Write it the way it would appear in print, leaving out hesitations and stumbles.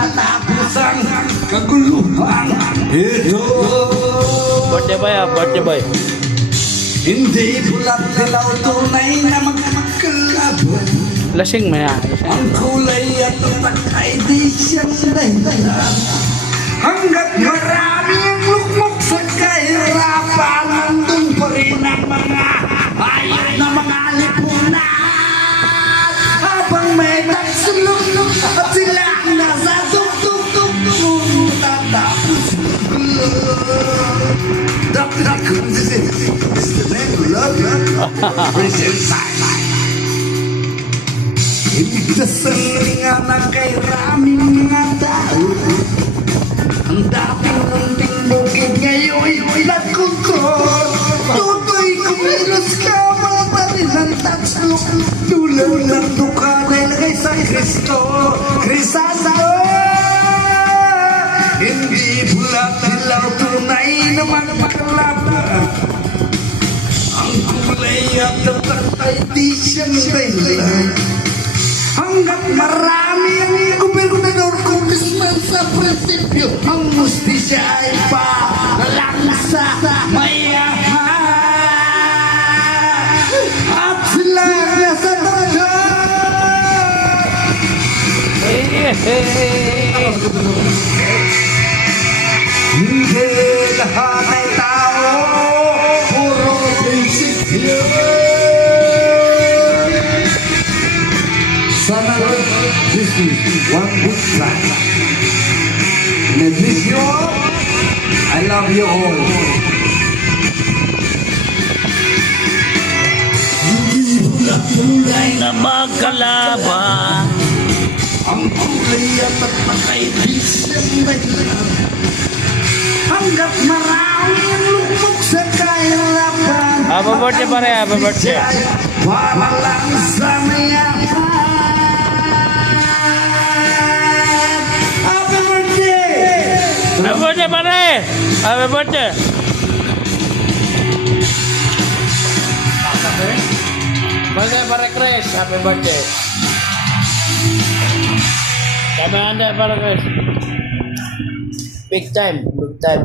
matatapos ang kaguluhan ito. Birthday boy ah, birthday boy. Hindi bulat dilaw tunay na magkakalaban. Lasing mo yan. Ang kulay at utak ay di siyang dahilan. Hanggat marami ang lukmok sa kahirapan, nandun pa rin ang mga ayaw na mga lipunan. Habang may nagsulok at sila ang nasa tuk-tuk-tuk, tatapos this is the name of love, present time. Ibigdasan nga ng kay raming mga tao. Ang dating munting bukid ngayon nagkukrot. Tutoy kumilos ka mata rin ang tatslok. Dulang ng duka na ilagay sa Kristo. Krisasao! Hindi bulat ilaw tunay naman makalaban. Ang kulay at tatak ay di siyang dahilan. Hanggat marami ang gobernador, congressman sa prinsipyo, ang mustisya ay lang sa mayaman. At sila nasa dagat. Hindi lahat ay tao, puro prinsipyo. Sana this is one good track. And I miss you all. I love you all. Hindi bulat kulay Na magkalaban. ang kulay at patay di siyang dahilan. Hanggat marami ang lukmok sa kahirapan. Happy birthday pare, happy birthday. Para lang sa mayaman. Happy birthday! Happy birthday pare. Happy birthday. Birthday pare Chris, happy birthday. Happy birthday pare Chris. Big time, big time.